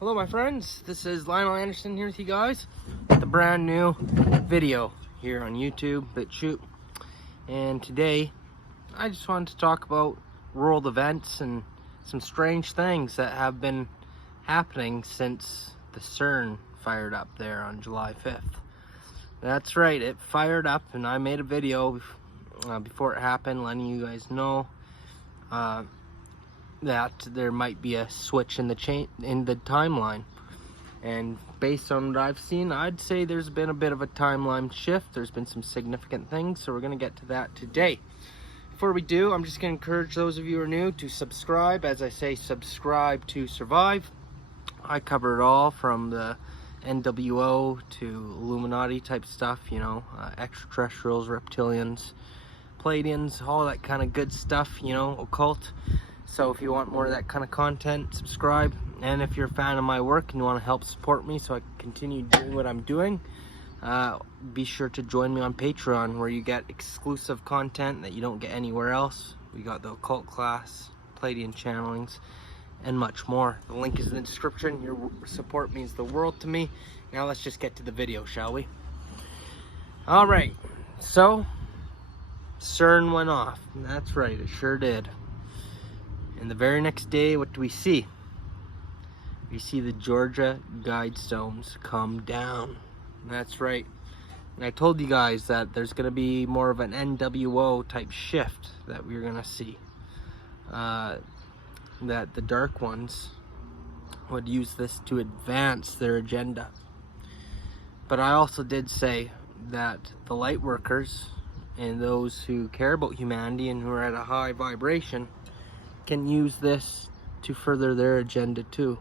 Hello my friends, this is Linol Anderson here with you guys with a brand new video here on YouTube, BitChute. And today I just wanted to talk about world events and some strange things that have been happening since the Cern fired up there on July 5th. That's right, it fired up, and I made a video before it happened letting you guys know that there might be a switch in the timeline. And based on what I've seen, I'd say there's been a bit of a timeline shift. There's been some significant things, so we're going to get to that today. Before we do, I'm just going to encourage those of you who are new to subscribe. As I say, subscribe to survive. I cover it all from the NWO to Illuminati type stuff, you know, extraterrestrials, reptilians, Pleiadians, all that kind of good stuff, you know, occult. So if you want more of that kind of content, subscribe. And if you're a fan of my work and you want to help support me so I can continue doing what I'm doing, be sure to join me on Patreon, where you get exclusive content that you don't get anywhere else. We got the occult class, Pleiadian channelings, and much more. The link is in the description. Your support means the world to me. Now let's just get to the video, shall we? Alright, so Cern went off. That's right, it sure did. And the very next day, what do we see? We see the Georgia Guidestones come down. That's right. And I told you guys that there's going to be more of an NWO type shift that we're going to see. That the Dark Ones would use this to advance their agenda. But I also did say that the light workers and those who care about humanity and who are at a high vibration can use this to further their agenda too.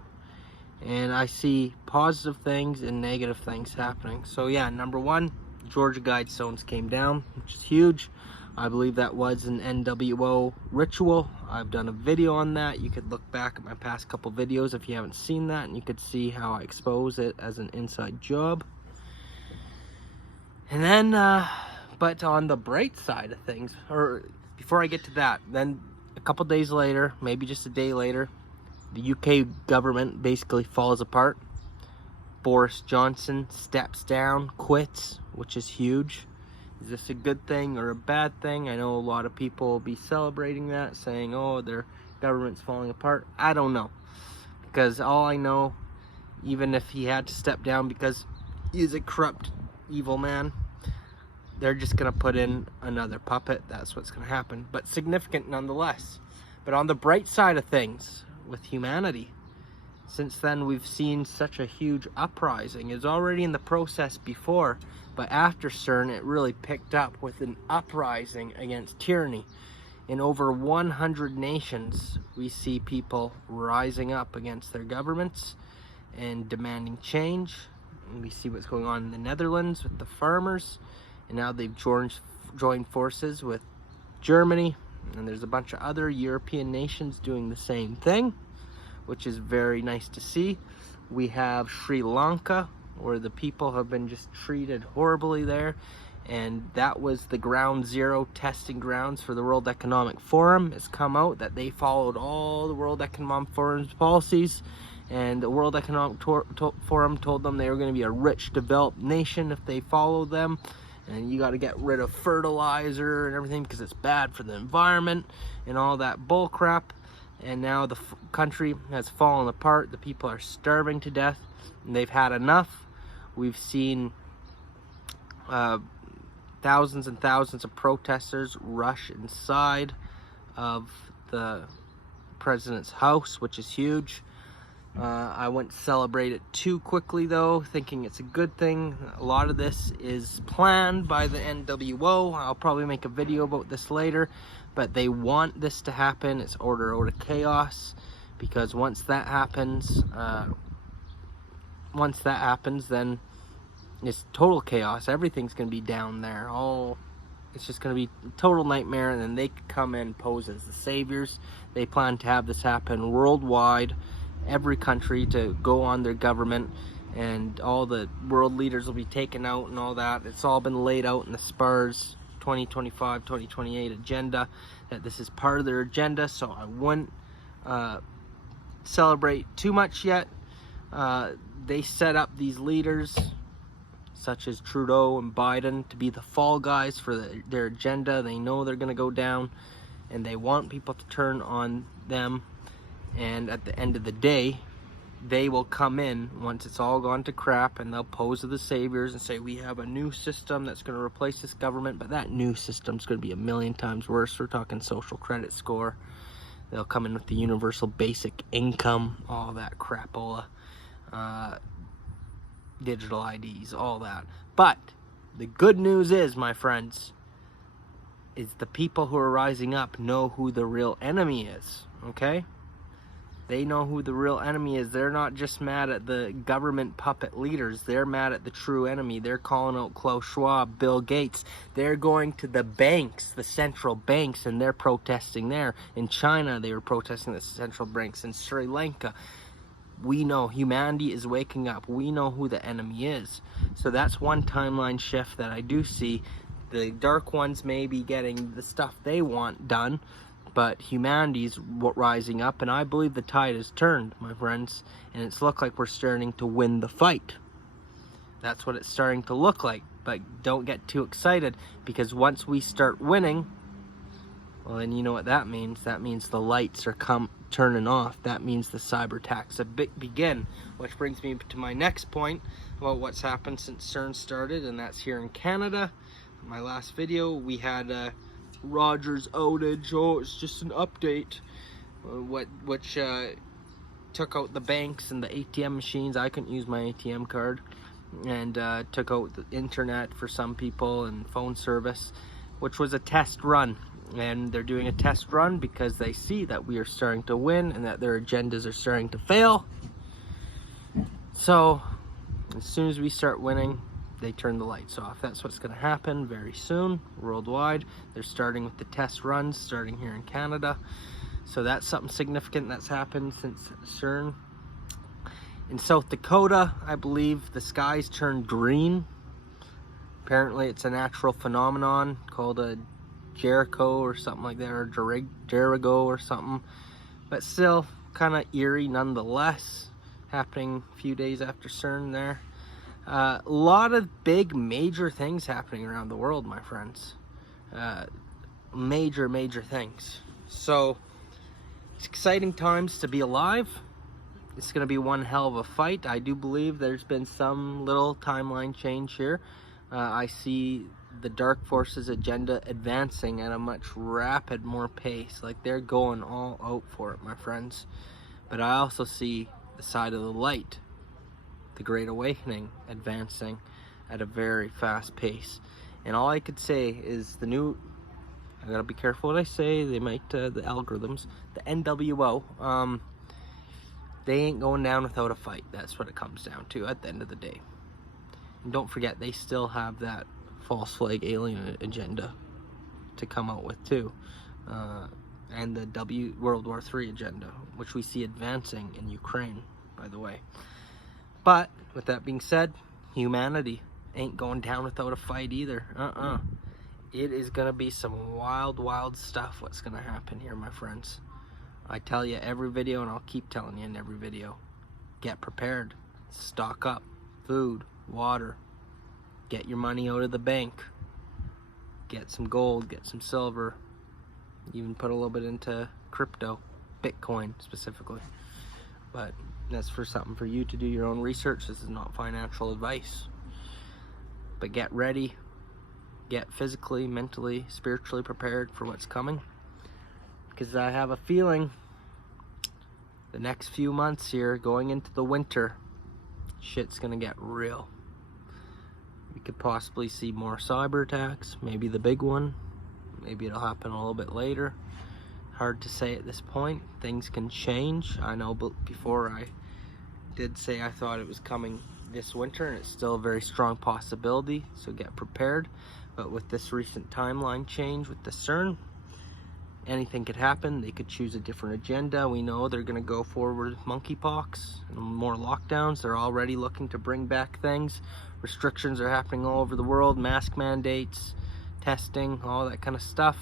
And I see positive things and negative things happening. So yeah, number one, Georgia Guidestones came down, which is huge. I believe that was an NWO ritual. I've done a video on that. You could look back at my past couple videos if you haven't seen that, and you could see how I expose it as an inside job. And then, but on the bright side of things, or before I get to that, then a couple days later, maybe just a day later, the UK government basically falls apart. Boris Johnson steps down, quits, which is huge. Is this a good thing or a bad thing? I know a lot of people will be celebrating that, saying, oh, their government's falling apart. I don't know. Because all I know, even if he had to step down because he's a corrupt, evil man, they're just going to put in another puppet. That's what's going to happen. But significant nonetheless. But on the bright side of things, with humanity, since then we've seen such a huge uprising. It's already in the process before, but after Cern it really picked up with an uprising against tyranny. In over 100 nations we see people rising up against their governments and demanding change. And we see what's going on in the Netherlands with the farmers, and now they've joined forces with Germany, and there's a bunch of other European nations doing the same thing, which is very nice to see. We have Sri Lanka, where the people have been just treated horribly there, and that was the ground zero testing grounds for the World Economic Forum. It's come out that they followed all the World Economic Forum's policies, and the World Economic Forum told them they were going to be a rich, developed nation if they followed them. And you got to get rid of fertilizer and everything because it's bad for the environment and all that bull crap. And now the country has fallen apart. The people are starving to death, and they've had enough. We've seen thousands and thousands of protesters rush inside of the president's house, which is huge. I wouldn't celebrate it too quickly though, thinking it's a good thing. A lot of this is planned by the NWO. I'll probably make a video about this later, but they want this to happen. It's order of chaos, because once that happens, then it's total chaos. Everything's going to be down there. It's just going to be a total nightmare, and then they could come in and pose as the saviors. They plan to have this happen worldwide. Every country to go on their government, and all the world leaders will be taken out and all that. It's all been laid out in the SPARS 2025, 2028 agenda, that this is part of their agenda, so I wouldn't celebrate too much yet. They set up these leaders such as Trudeau and Biden to be the fall guys for their agenda. They know they're going to go down, and they want people to turn on them. And at the end of the day, they will come in once it's all gone to crap, and they'll pose as the saviors and say, we have a new system that's going to replace this government, but that new system's going to be a million times worse. We're talking social credit score. They'll come in with the universal basic income, all that crapola. Digital IDs, all that. But the good news is, my friends, is the people who are rising up know who the real enemy is, okay? They know who the real enemy is. They're not just mad at the government puppet leaders. They're mad at the true enemy. They're calling out Klaus Schwab, Bill Gates. They're going to the banks, the central banks, and they're protesting there. In China, they were protesting the central banks. In Sri Lanka, we know humanity is waking up. We know who the enemy is. So that's one timeline shift that I do see. The dark ones may be getting the stuff they want done, but humanity's rising up, and I believe the tide has turned, my friends, and it's looked like we're starting to win the fight. That's what it's starting to look like, but don't get too excited, because once we start winning, well, then you know what that means. That means the lights are turning off. That means the cyber attacks begin, which brings me to my next point about what's happened since Cern started, and that's here in Canada. In my last video, we had Rogers outage. Oh, it's just an update, which took out the banks and the ATM machines. I couldn't use my ATM card, and took out the internet for some people and phone service, which was a test run. And they're doing a test run because they see that we are starting to win and that their agendas are starting to fail. So as soon as we start winning, they turn the lights off. That's what's going to happen very soon worldwide. They're starting with the test runs starting here in Canada. So that's something significant that's happened since Cern. In South Dakota, I believe the skies turned green. Apparently it's a natural phenomenon called a Jericho or something like that, or Jericho or something, but still kind of eerie nonetheless, happening a few days after Cern there. A lot of big major things happening around the world, my friends. Major things. So it's exciting times to be alive. It's going to be one hell of a fight. I do believe there's been some little timeline change here. I see the dark forces agenda advancing at a much more pace. Like, they're going all out for it, my friends. But I also see the side of the light, the Great Awakening, advancing at a very fast pace. And all I could say is the new, I gotta be careful what I say, they might, the algorithms, the NWO, they ain't going down without a fight. That's what it comes down to at the end of the day. And don't forget, they still have that false flag alien agenda to come out with too, and the World War III agenda, which we see advancing in Ukraine, by the way. But with that being said, humanity ain't going down without a fight either. It is gonna be some wild stuff what's gonna happen here, my friends. I tell you every video, and I'll keep telling you in every video, get prepared, stock up, food, water, get your money out of the bank, get some gold, get some silver, even put a little bit into crypto, Bitcoin specifically. But that's something for you to do your own research. This is not financial advice. But get ready, get physically, mentally, spiritually prepared for what's coming, because I have a feeling the next few months here, going into the winter, shit's gonna get real. We could possibly see more cyber attacks, maybe the big one. Maybe it'll happen a little bit later. Hard to say at this point. Things can change. I know, but before I did say I thought it was coming this winter, and it's still a very strong possibility, so get prepared. But with this recent timeline change with the Cern, anything could happen. They could choose a different agenda. We know they're going to go forward with monkeypox and more lockdowns. They're already looking to bring back things. Restrictions are happening all over the world. Mask mandates, testing, all that kind of stuff.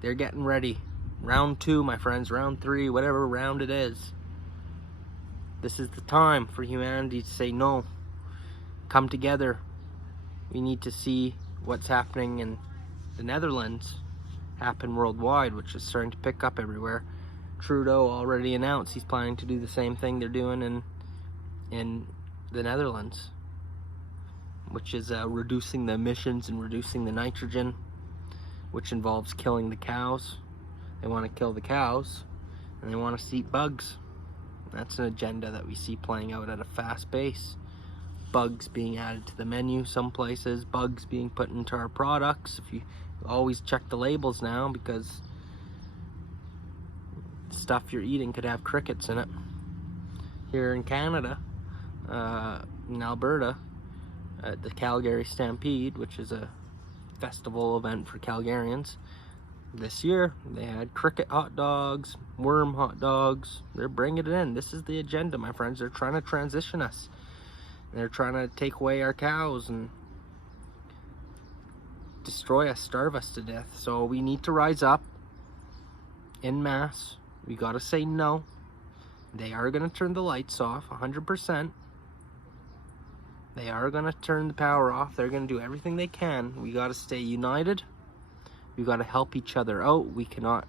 They're getting ready. Round 2, my friends, round 3, whatever round it is. This is the time for humanity to say no. Come together. We need to see what's happening in the Netherlands happen worldwide, which is starting to pick up everywhere. Trudeau already announced he's planning to do the same thing they're doing in the Netherlands, which is reducing the emissions and reducing the nitrogen, which involves killing the cows. They want to kill the cows, and they want us to eat bugs. That's an agenda that we see playing out at a fast pace. Bugs being added to the menu some places, bugs being put into our products. If you always check the labels now, because stuff you're eating could have crickets in it. Here in Canada, in Alberta, at the Calgary Stampede, which is a festival event for Calgarians, this year they had cricket hot dogs, worm hot dogs. They're bringing it in. This is the agenda, my friends. They're trying to transition us. They're trying to take away our cows and destroy us, starve us to death. So we need to rise up en masse. We got to say no. They are going to turn the lights off 100%. They are going to turn the power off. They're going to do everything they can. We got to stay united. We got to help each other out. We cannot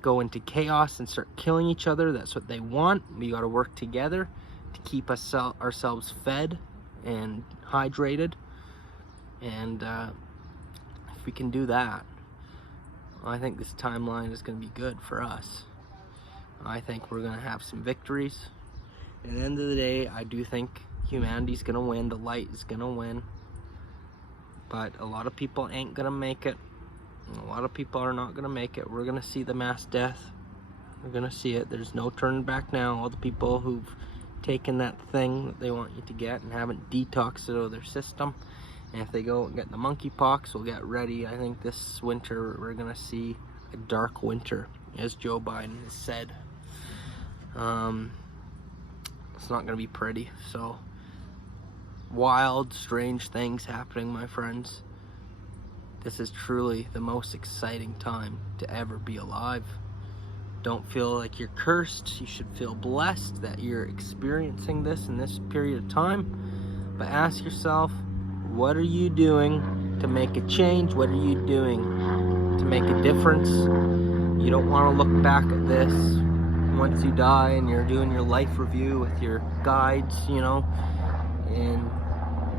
go into chaos and start killing each other. That's what they want. We got to work together to keep ourselves fed and hydrated. And if we can do that, I think this timeline is going to be good for us. I think we're going to have some victories. At the end of the day, I do think humanity's going to win. The light is going to win. But a lot of people ain't going to make it. A lot of people are not going to make it. We're going to see the mass death. We're going to see it. There's no turning back now. All the people who've taken that thing that they want you to get and haven't detoxed it out of their system. And if they go and get the monkeypox, we'll get ready. I think this winter we're going to see a dark winter, as Joe Biden has said. It's not going to be pretty. So, wild, strange things happening, my friends. This is truly the most exciting time to ever be alive. Don't feel like you're cursed. You should feel blessed that you're experiencing this in this period of time. But ask yourself, what are you doing to make a change? What are you doing to make a difference? You don't want to look back at this once you die and you're doing your life review with your guides, you know, and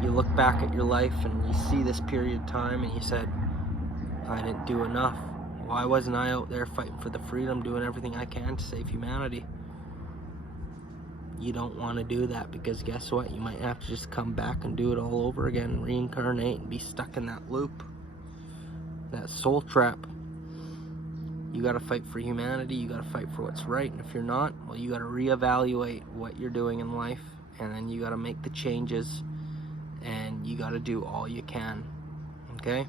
you look back at your life and you see this period of time and you said, I didn't do enough. Why wasn't I out there fighting for the freedom, doing everything I can to save humanity? You don't want to do that, because guess what? You might have to just come back and do it all over again, reincarnate and be stuck in that loop, that soul trap. You got to fight for humanity. You got to fight for what's right. And if you're not, well, you got to reevaluate what you're doing in life, and then you got to make the changes, and you got to do all you can. Okay?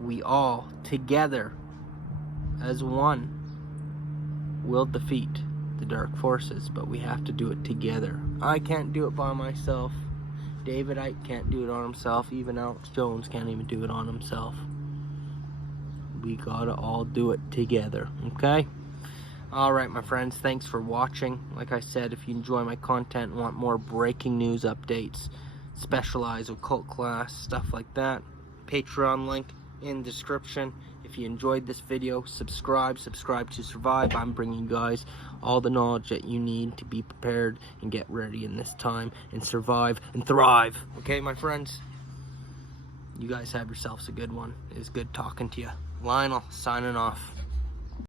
We all together as one will defeat the dark forces, but we have to do it together. I can't do it by myself. David Icke can't do it on himself. Even Alex Jones can't even do it on himself. We gotta all do it together, okay? Alright, my friends, thanks for watching. Like I said, if you enjoy my content and want more breaking news updates, specialized occult class, stuff like that, Patreon link in description. If you enjoyed this video, subscribe to survive. I'm bringing you guys all the knowledge that you need to be prepared and get ready in this time and survive and thrive. Okay, my friends? You guys have yourselves a good one. It was good talking to you. Linol, signing off.